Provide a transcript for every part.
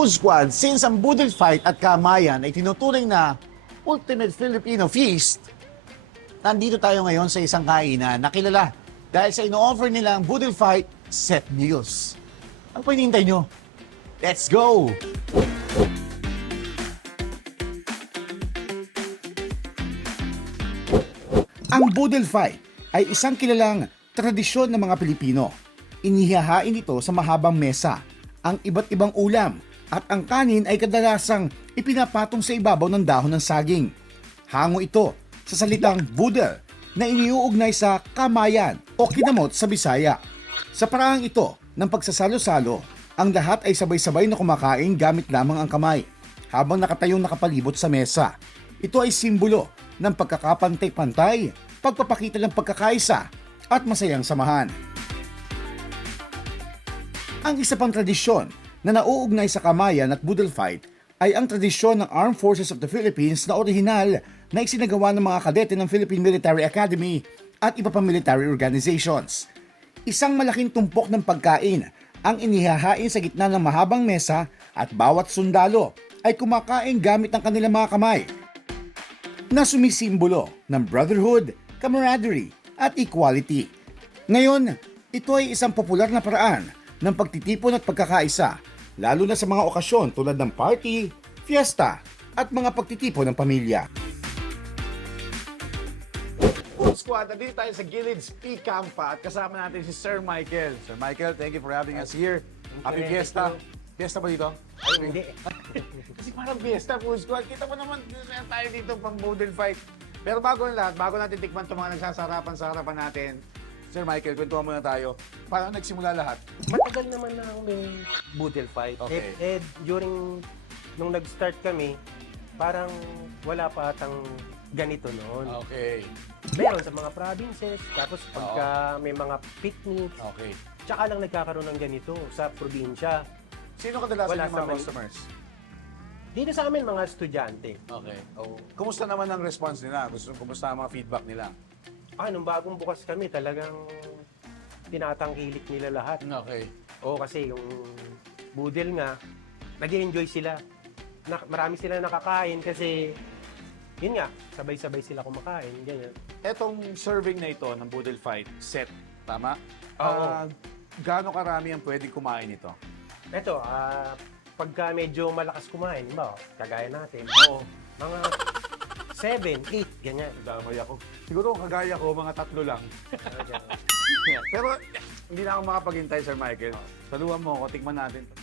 Food Squad, since ang Boodle Fight at Kamayan ay tinuturing na ultimate Filipino feast, nandito tayo ngayon sa isang kainan na kilala dahil sa ino-offer nilang Boodle Fight set meals. Ano po hinihintay nyo? Let's go! Ang Boodle Fight ay isang kilalang tradisyon ng mga Pilipino. Inihahain ito sa mahabang mesa, ang iba't ibang ulam, at ang kanin ay kadalasang ipinapatong sa ibabaw ng dahon ng saging. Hango ito sa salitang boodle na iniuugnay sa kamayan o kinamot sa Bisaya. Sa paraang ito ng pagsasalo-salo, ang lahat ay sabay-sabay na kumakain gamit lamang ang kamay habang nakatayong nakapalibot sa mesa. Ito ay simbolo ng pagkakapantay-pantay, pagpapakita ng pagkakaisa at masayang samahan. Ang isa pang tradisyon na nauugnay sa kamayan at boodle fight ay ang tradisyon ng Armed Forces of the Philippines na orihinal na isinagawa ng mga kadete ng Philippine Military Academy at iba pang military organizations. Isang malaking tumpok ng pagkain ang inihahain sa gitna ng mahabang mesa at bawat sundalo ay kumakain gamit ang kanilang mga kamay na sumisimbolo ng brotherhood, camaraderie at equality. Ngayon, ito ay isang popular na paraan ng pagtitipon at pagkakaisa, lalo na sa mga okasyon tulad ng party, fiesta, at mga pagtitipon ng pamilya. Food Squad, nandito tayo sa Gilid's P. Campa at kasama natin si Sir Michael. Sir Michael, thank you for having us here. Happy fiesta. Fiesta ba dito? Ay, hindi. Kasi parang fiesta, Food Squad. Kita mo naman tayo dito pang boodle fight. Pero bago ang lahat, bago natin tikman itong mga nagsasarapan sa harapan natin, Sir Michael, kwentuhan muna tayo. Paano nagsimula lahat? Matagal naman na may boodle fight. Okay. During, nung nag-start kami, parang wala pa atang ganito noon. Okay. Meron sa mga provinces, tapos pagka may mga picnics, Okay. tsaka lang nagkakaroon ng ganito sa probinsya. Sino kadalasan Wala yung sa mga amin. customers? Dito sa amin, mga estudyante. Okay. Oh. Kumusta naman ang response nila? Kumusta ang mga feedback nila? Nung bagong bukas kami, talagang tinatangkilik nila lahat. Okay. Oo, kasi yung boodle nga, nag-enjoy sila. Marami sila nakakain kasi, yun nga, sabay-sabay sila kumakain, ganyan. Etong serving na ito ng boodle fight set, tama? Oo. Gaano karami ang pwedeng kumain ito? Ito, pagka medyo malakas kumain, ba, kagaya natin, mga 7, 8, ganyan. Damay ako. Siguro kagaya ko, mga 3 lang. Pero hindi na ako makapaghintay, Sir Michael. Saluhan mo ako, tikman natin to.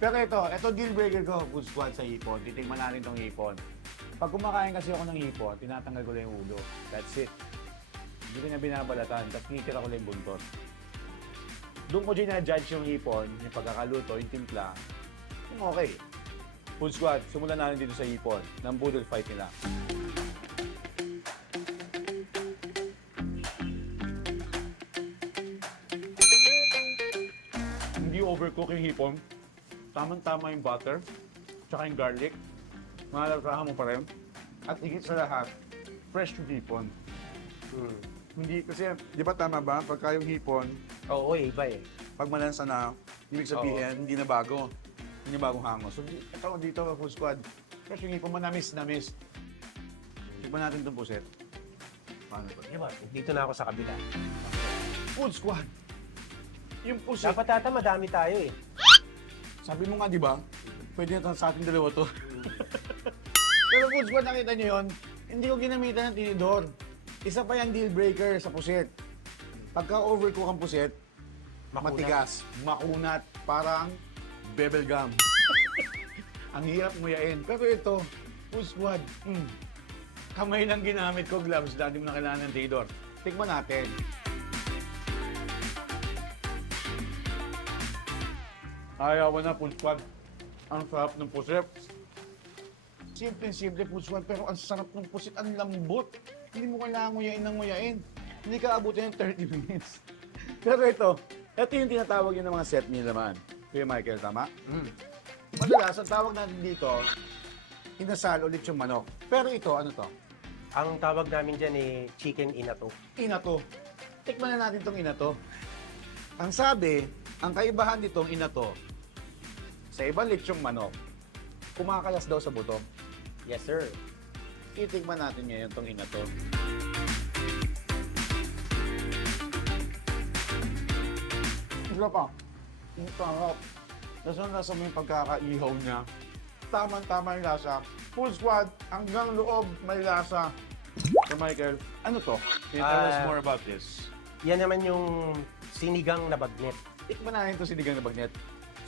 Pero ito deal breaker ko, Food Squad, sa hipon. Titikman natin tong hipon. Pag kumakain kasi ako ng hipon, tinatanggal ko lang yung ulo. That's it. Hindi ko niya binabalatan, tapos tinitira ko lang yung buntot. Doon ko ginajudge yung hipon, yung pagkakaluto, yung timpla. Yung okay. Food Squad, simulan natin dito sa hipon, ng boodle fight nila. Hindi overcook yung hipon. Tamang-tama yung butter, tsaka yung garlic. Malalasahan mo pa rin. At higit sa lahat, fresh yung hipon. Hindi, kasi, di ba tama ba? Pagka yung hipon, Oo, iba eh. pag malansa na, ibig sabihin, hindi na bago. Hindi na bagong hango. So, ito dito, Food Squad, fresh yung hipon, manamis. Tignan natin itong puset. Paano ito? Diba? Dito na ako sa kabila. Food Squad! Yung puset, Dapat ata madami tayo eh. sabi mo nga, di ba? Pwede na sa ating dalawa to. Pero Food Squad, nakita nyo yun, hindi ko ginamitan ng tinidor. Isa pa yung deal breaker sa puset. Pagka overcook ang puset, Makunat. matigas, makunat, parang bubble gum. Ang hirap nguyain. Pero ito, Food Squad, kamay lang ginamit ko, gloves, dati mo na kailangan ng tinidor. Tikman natin. Ayaw na, Food Squad. Ang sarap ng puset. Simple-simple, Food Squad, pero ang sarap ng pusit, ang lambot. Hindi mo kailangan nguyain ng nguyain. Hindi ka abutin ng 30 minutes. Pero ito yung tinatawag yun ng mga set meal naman. Kuya Michael, tama? Madalas, ang tawag natin dito, inasal ulit yung manok. Pero ito, ano to? Ang tawag namin dyan eh, chicken inato. Inato. Tikman na natin itong inato. Ang sabi, ang kaibahan nitong inato, Sa iba, lechong manok. Kumakalas daw sa buto. Yes, sir. Titigman natin ngayon tong ina to. Wala pa. Ang sarap. Nasa mo yung pagkakaihaw niya. Tama-tama yung lasa. Full squad, hanggang loob may lasa. So Michael, ano to? Can you tell us more about this? Yan naman yung sinigang na bagnet. Tikman natin to sinigang na bagnet.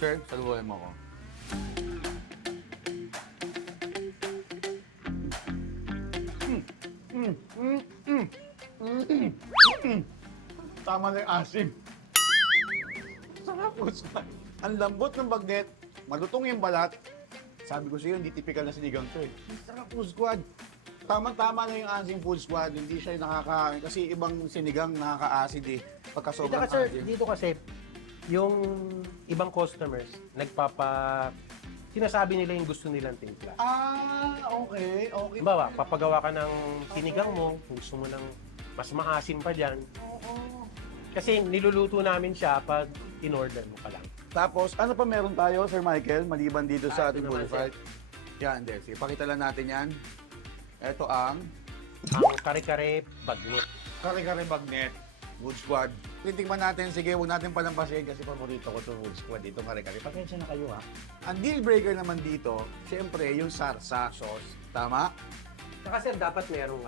Sir, saluhan mo ako. Tama na yung asim. Sarap po. Ang lambot ng bagnet, malutong yung balat. Sabi ko sa'yo, hindi typical na sinigang to eh. Sarap po, squad. Tama-tama na yung asim food squad, hindi siya nakakain. Kasi ibang sinigang nakaka-acid eh. Pagka sobrang Dito kasi, asim. dito kasi, yung ibang customers, sinasabi nila yung gusto nilang timpla. Ah, okay. Okay. Halimbawa, papagawa ka ng sinigang mo, gusto mo ng mas maasim pa dyan. Oo. Kasi niluluto namin siya pag in-order mo pa lang. Tapos, ano pa meron tayo, Sir Michael, maliban dito sa Ito ating naman, bullfight? Yan, Des. Ipakita lang natin yan. Ito ang Ang kare-kare bagnet. kare-kare bagnet. Food Squad. Titingnan natin. Sige, huwag natin palampasin kasi paborito ko itong Food Squad dito, kare-kare. Pasensya na kayo, ha? Ang deal breaker naman dito, siyempre, yung sarsa sauce. Tama? Kasi dapat merong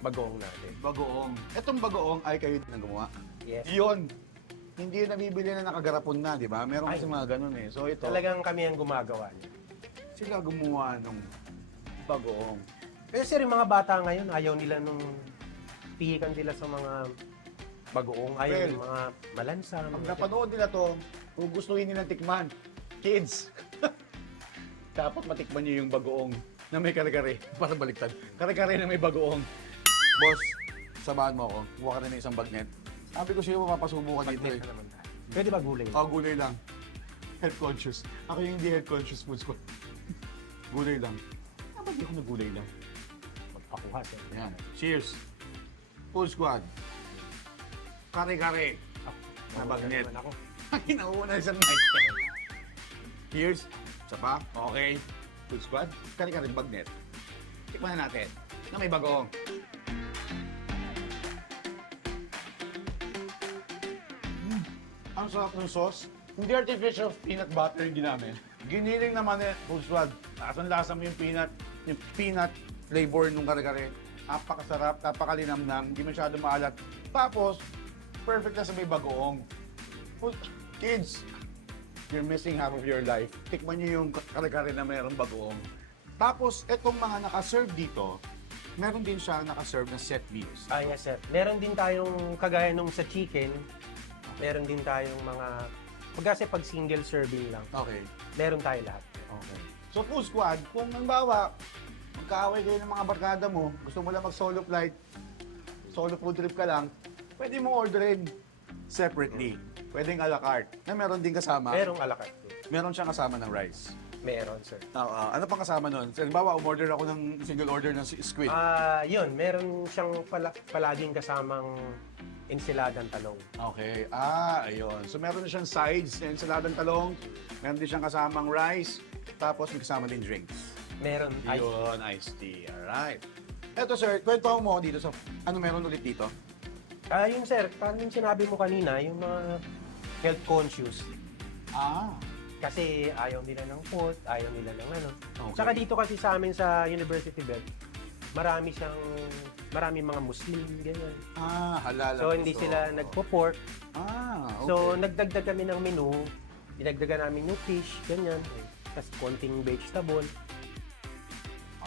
bagoong natin. Bagoong. Itong bagoong ay kayo din ang gumawa. Yes. Yun. Hindi yun nabibili na nakagarapon na, di ba? Meron kasi mga ganun eh. So ito, Talagang kami ang gumagawa niya. sila gumawa ng bagoong. Pero sir, yung mga bata ngayon, ayaw nila nung pihikan sila sa mga bagoong. Ayaw Well, yung mga malansa. Pag mga- napanood nila to, kung gustuhin nilang tikman, kids, dapat matikman niyo yung bagoong na may kare-kare. Para baliktad. Kare-kare na may bagoong. Boss, samahan mo ako. Kuha ka rin ng isang bagnet. Sabi ko sa'yo, mapapasubo ka dito eh. Bagnet na naman tayo. Pwede ba gulay? Oh, gulay lang. Health conscious. Ako yung hindi health conscious food squad. Gulay lang. Dapat hindi ako nagulay lang. Magpakuha sir. Ayan. Cheers. Food squad. Kare-kare. Na bagnet. Naman ako. Nauna isang night. Cheers. Isa pa. Okay. Food squad. Kare-kare bagnet. Tikman na natin. Na may bagoong. Ang sarap ng sauce. Hindi artificial peanut butter yung ginamit. Giniling naman eh, Food Squad. Lasang-lasa mo yung peanut flavor nung kare-kare. Napakasarap, napakalinamnam, hindi masyado maalat. Tapos, perfect na sa may bagoong. Kids, you're missing half of your life. Tikman niyo yung kare-kare na mayroong bagoong. Tapos, etong mga nakaserve dito, meron din siya nakaserve na set meals. Ah, yes sir. Meron din tayong, kagaya nung sa chicken, meron din tayong mga, kasi pag single serving lang, Okay. meron tayo lahat. Okay. So, Food Squad, kung halimbawa, magkaaway kayo ng mga barkada mo, gusto mo lang mag-solo flight, solo food trip ka lang, pwede mo orderin separately. Pwedeng a la carte. Na meron din kasama. Merong alakart. Meron siyang kasama ng rice. Meron sir. Ano pang kasama nun? Halimbawa, umorder ako ng single order ng squid. Yun, meron siyang palaging kasamang ensiladang talong. Okay. Ayun. So, meron na siyang sides, ensaladang talong, meron din siyang kasamang rice, tapos may kasama din drinks. Meron ice. Yun, iced tea. Alright. Eto sir, kwento mo dito sa, ano meron ulit dito? Yun sir, parang yung sinabi mo kanina, yung mga health conscious. Kasi ayaw nila ng pork, ayaw nila ng ano. Okay. Saka dito kasi sa amin sa University Bed, maraming mga Muslim, ganyan. Halal. So hindi sila nagpo-pork. Okay. So nagdagdag kami ng menu, dinagdagan namin yung fish, ganyan. Tapos konting vegetable.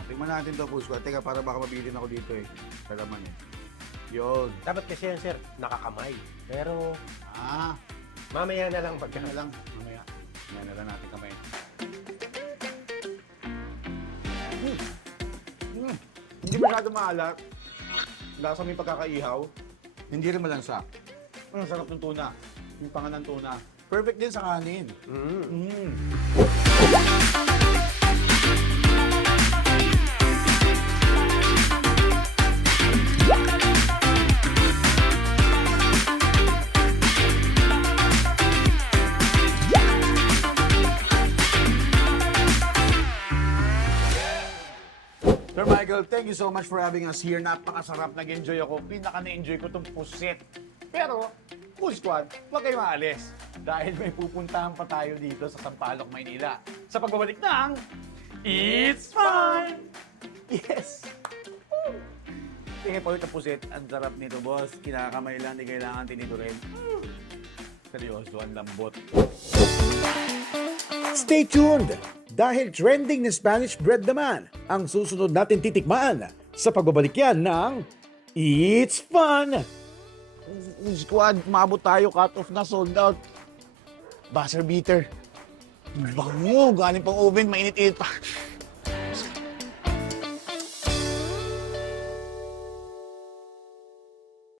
Tingnan natin to, Pusko. Teka, para baka mabilin ako dito eh. Kalaman eh. Yun. Dapat kasi yan sir, nakakamay. Pero Ah, mamaya na lang pagka. na lang. Mamaya. Mamaya na lang natin kamay. Hindi masyado maalat. Lasa may pagkakaihaw. Hindi rin malansa. Ang sarap ng tuna. Yung pangalan ng tuna. Perfect din sa kanin. Michael, thank you so much for having us here. Napakasarap, nag-enjoy ako. Pinaka na-enjoy ko itong pusit. Pero, Food Squad, huwag kayo maalis. Dahil may pupuntahan pa tayo dito sa Sampaloc, Maynila. Sa pagbabalik ng It's Fun! Yes! Tingin po ito pusit. Ang sarap nito, boss. Kinakamay lang, di kailangan tiniturin. Seryoso, ang lambot. Stay tuned! Dahil trending na Spanish bread naman ang susunod natin titikmaan sa pagbabalik yan ng It's Fun! Squad, maabot tayo, cut off na, sold out. Buzzer beater. Bango, galing pang oven, mainit-init pa.